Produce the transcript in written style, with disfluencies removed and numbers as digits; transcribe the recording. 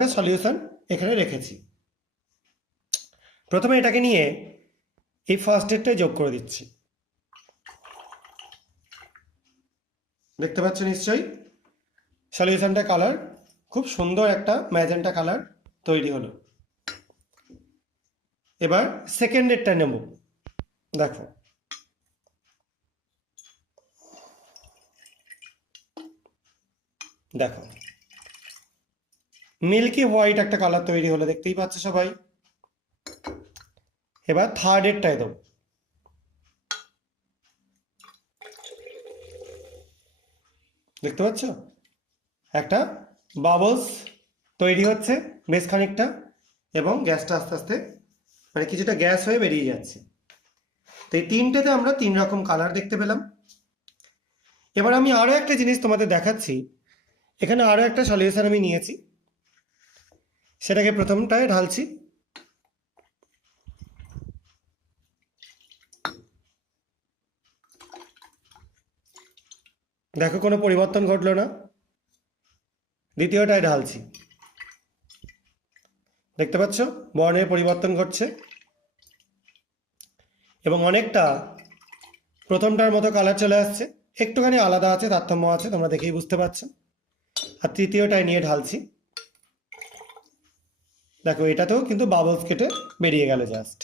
Solution এখানে রেখেছি। প্রথমে এটাকে নিয়ে এই ফার্স্ট এডটাই যোগ করে দিচ্ছি। দেখতে পাচ্ছ নিশ্চয়ই সলিউশনটা কালার খুব সুন্দর একটা ম্যাজেন্টা কালার তৈরি হলো। এবার সেকেন্ড এডটা নেব। দেখো দেখো মিল্কি হোয়াইট একটা কালার তৈরি হলো, দেখতেই পাচ্ছ সবাই। এবার থার্ড এডটায় দেবো। দেখতে পাচ্ছ একটা বাবলস তৈরি হচ্ছে বেশ খানিকটা, এবং গ্যাসটা আস্তে আস্তে মানে কিছুটা গ্যাস হয়ে বেরিয়ে যাচ্ছে। তো এই তিনটেতে আমরা 3 রকম কালার দেখতে পেলাম। এবার আমি আরও একটা জিনিস তোমাদের দেখাচ্ছি। এখানে আরও একটা সলিউশন আমি নিয়েছি, সেটাকে প্রথমটায় ঢালছি। দেখো কোনো পরিবর্তন ঘটলো না। দ্বিতীয়টায় ঢালছি, দেখতে পাচ্ছ বর্ণের পরিবর্তন ঘটছে, এবং অনেকটা প্রথমটার মতো কালার চলে আসছে। একটুখানি আলাদা আছে, তারতম্য আছে, তোমরা দেখেই বুঝতে পারছো। আর তৃতীয়টায় নিয়ে ঢালছি। দেখো এটাতেও কিন্তু বাবলস কেটে বেরিয়ে গেল জাস্ট।